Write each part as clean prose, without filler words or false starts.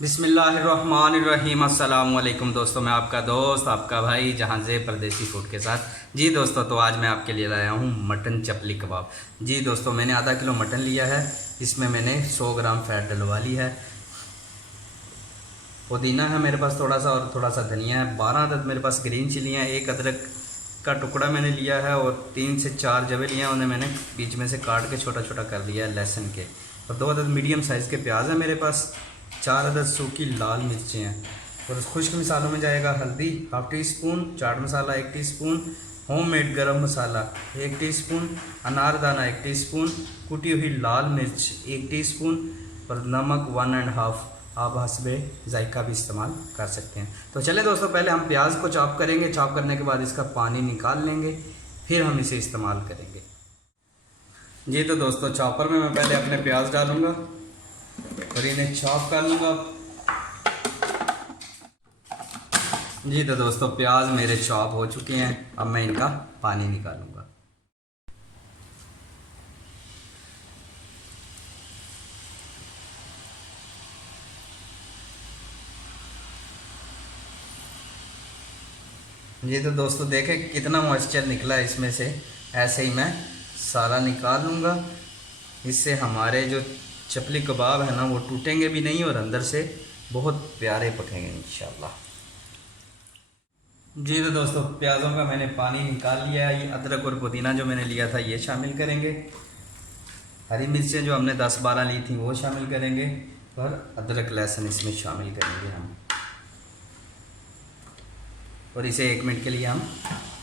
बिस्मिल्लाहिर्रहमानिर्रहीम। अस्सलाम वालेकुम दोस्तों, मैं आपका दोस्त आपका भाई जहां से परदेसी फूड के साथ। जी दोस्तों, तो आज मैं आपके लिए लाया हूं मटन चपली कबाब। जी दोस्तों, मैंने आधा किलो मटन लिया है। इसमें मैंने 100 ग्राम फ़ैट डलवा ली है। पुदीना है मेरे पास थोड़ा सा, और थोड़ा सा धनिया है। 12 अदद मेरे पास ग्रीन चिली हैं। एक अदरक का टुकड़ा मैंने लिया है, और 3 से 4 जवे लिए हैं। उन्हें मैंने बीच में से काट के छोटा छोटा कर लिया है लहसुन के। और 2 अदद मीडियम साइज़ के प्याज हैं मेरे पास। 4 अदद सूखी लाल मिर्चें हैं। और खुश्क मसालों में जाएगा हल्दी half tea spoon, chaat masala 1 teaspoon, homemade गरम मसाला 1 टीस्पून, अनारदाना 1 टीस्पून, कुटी हुई लाल मिर्च 1 टीस्पून, और नमक 1 एंड हाफ़। आप हस्बे जायका भी इस्तेमाल कर सकते हैं। तो चले दोस्तों, पहले हम प्याज को चॉप करेंगे। चॉप करने के बाद इसका पानी निकाल लेंगे, फिर हम इसे इस्तेमाल करेंगे। जी तो दोस्तों, चॉपर में मैं पहले अपने प्याज डालूँगा और इन्हें चॉप कर लूँगा। जी तो दोस्तों, प्याज मेरे चॉप हो चुके हैं। अब मैं इनका पानी निकालूंगा। जी तो दोस्तों, देखें कितना मॉइस्चर निकला है इसमें से। ऐसे ही मैं सारा निकाल लूँगा। इससे हमारे जो चपली कबाब है ना, वो टूटेंगे भी नहीं और अंदर से बहुत प्यारे पकेंगे इंशाल्लाह। जी तो दोस्तों, प्याज़ों का मैंने पानी निकाल लिया है। ये अदरक और पुदीना जो मैंने लिया था ये शामिल करेंगे। हरी मिर्चें जो हमने 10-12 ली थी वो शामिल करेंगे, और अदरक लहसुन इसमें शामिल करेंगे हम। और इसे 1 मिनट के लिए हम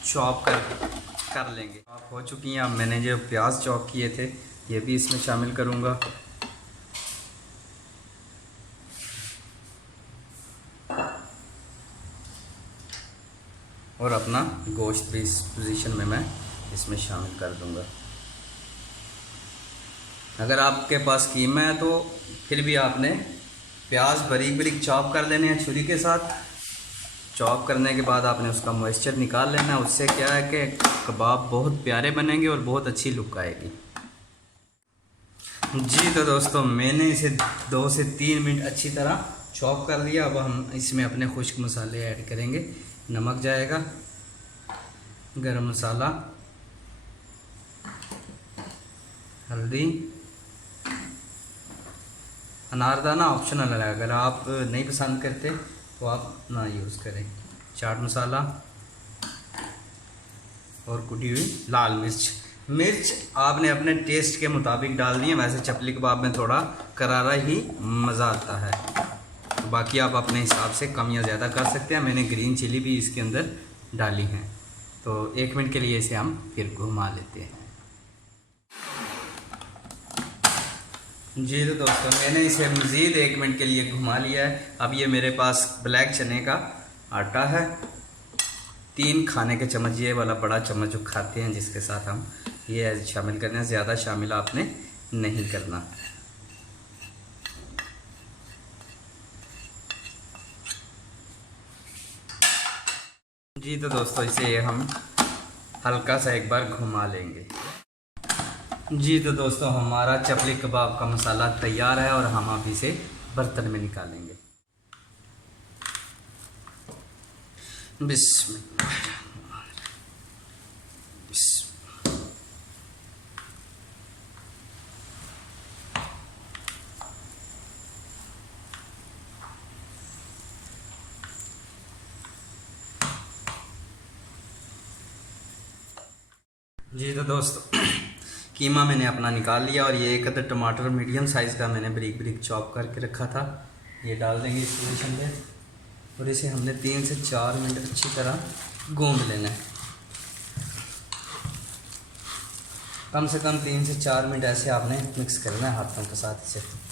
चॉप कर लेंगे। चॉप हो चुकी हैं। अब मैंने जो प्याज चॉप किए थे ये भी इसमें शामिल करूँगा। और अपना गोश्त भी इस पोजीशन में मैं इसमें शामिल कर दूंगा। अगर आपके पास कीमा है तो फिर भी आपने प्याज बारीक बारीक चॉप कर लेने हैं छुरी के साथ। चॉप करने के बाद आपने उसका मॉइस्चर निकाल लेना है। उससे क्या है कि कबाब बहुत प्यारे बनेंगे और बहुत अच्छी लुक आएगी। जी तो दोस्तों, मैंने इसे 2 से 3 मिनट अच्छी तरह चॉप कर लिया। अब हम इसमें अपने खुश्क मसाले ऐड करेंगे। नमक जाएगा, गरम मसाला, हल्दी, अनारदाना ऑप्शनल है। अगर आप नहीं पसंद करते तो आप ना यूज़ करें। चाट मसाला और कुटी हुई लाल मिर्च। मिर्च आपने अपने टेस्ट के मुताबिक डाल दी है। वैसे चपली कबाब में थोड़ा करारा ही मज़ा आता है, तो बाकी आप अपने हिसाब से कम या ज़्यादा कर सकते हैं। मैंने ग्रीन चिली भी इसके अंदर डाली हैं। तो 1 मिनट के लिए इसे हम फिर घुमा लेते हैं। जी तो दोस्तों, मैंने इसे मज़ीद 1 मिनट के लिए घुमा लिया है। अब ये मेरे पास ब्लैक चने का आटा है। 3 खाने के चम्मच, ये वाला बड़ा चम्मच जो खाते हैं जिसके साथ हम, ये शामिल करना है। ज़्यादा शामिल आपने नहीं करना। जी तो दोस्तों, इसे हम हल्का सा एक बार घुमा लेंगे। जी तो दोस्तों, हमारा चपली कबाब का मसाला तैयार है और हम अब इसे बर्तन में निकालेंगे। बिस्मिल्लाह। जी तो दोस्तों, कीमा मैंने अपना निकाल लिया, और ये 1 अदद टमाटर मीडियम साइज़ का मैंने बारीक बारीक चॉप करके रखा था, ये डाल देंगे इस पोजीशन पे। और इसे हमने 3 से 4 मिनट अच्छी तरह गूंद लेना है। कम से कम 3 से 4 मिनट ऐसे आपने मिक्स करना है हाथों के साथ इसे।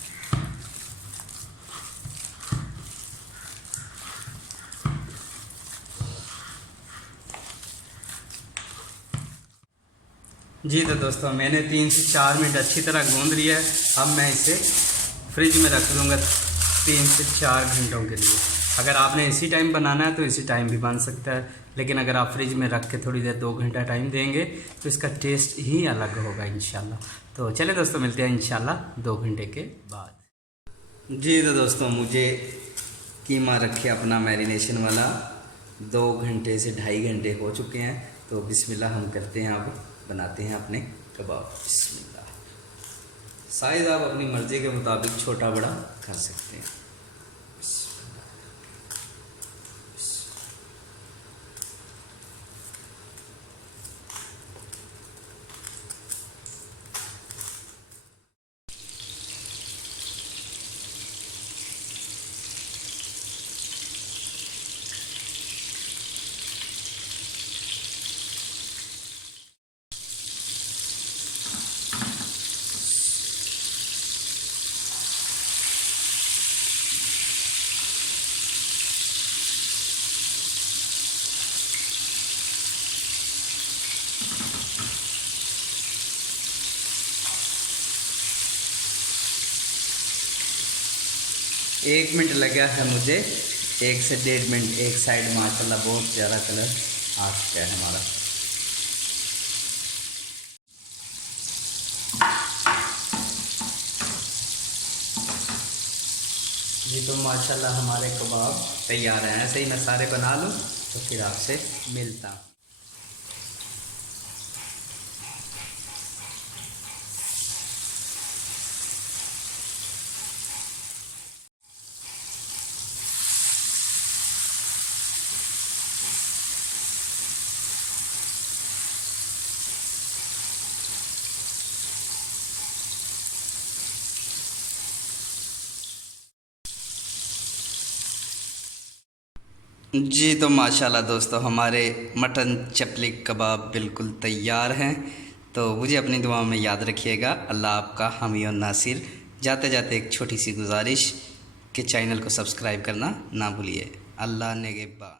जी तो दोस्तों, मैंने 3 से 4 मिनट अच्छी तरह गूंद लिया है। अब मैं इसे फ्रिज में रख दूँगा 3 से 4 घंटों के लिए। अगर आपने इसी टाइम बनाना है तो इसी टाइम भी बन सकता है, लेकिन अगर आप फ्रिज में रख के थोड़ी देर 2 घंटा टाइम देंगे तो इसका टेस्ट ही अलग होगा इंशाल्लाह। तो चले दोस्तों, मिलते हैं इंशाल्लाह 2 घंटे के बाद। जी तो दोस्तों, मुझे कीमा रखे अपना मैरिनेशन वाला 2 घंटे से 2.5 घंटे हो चुके हैं। तो बिस्मिल्लाह हम करते हैं, अब बनाते हैं अपने कबाब। बिस्मिल्लाह। साइज़ आप अपनी मर्ज़ी के मुताबिक छोटा बड़ा कर सकते हैं। एक मिनट लगा है मुझे, 1 से 1.5 मिनट। एक साइड माशाल्लाह बहुत ज़्यादा कलर आ चुका है हमारा। जी तो माशाल्लाह हमारे कबाब तैयार हैं। ऐसे ही मैं सारे बना लूँ तो फिर आपसे मिलता हूँ। जी तो माशाल्लाह दोस्तों, हमारे मटन चपली कबाब बिल्कुल तैयार हैं। तो मुझे अपनी दुआ में याद रखिएगा। अल्लाह आपका हामी और नासिर। जाते जाते एक छोटी सी गुजारिश कि चैनल को सब्सक्राइब करना ना भूलिए। अल्लाह नेगेबान।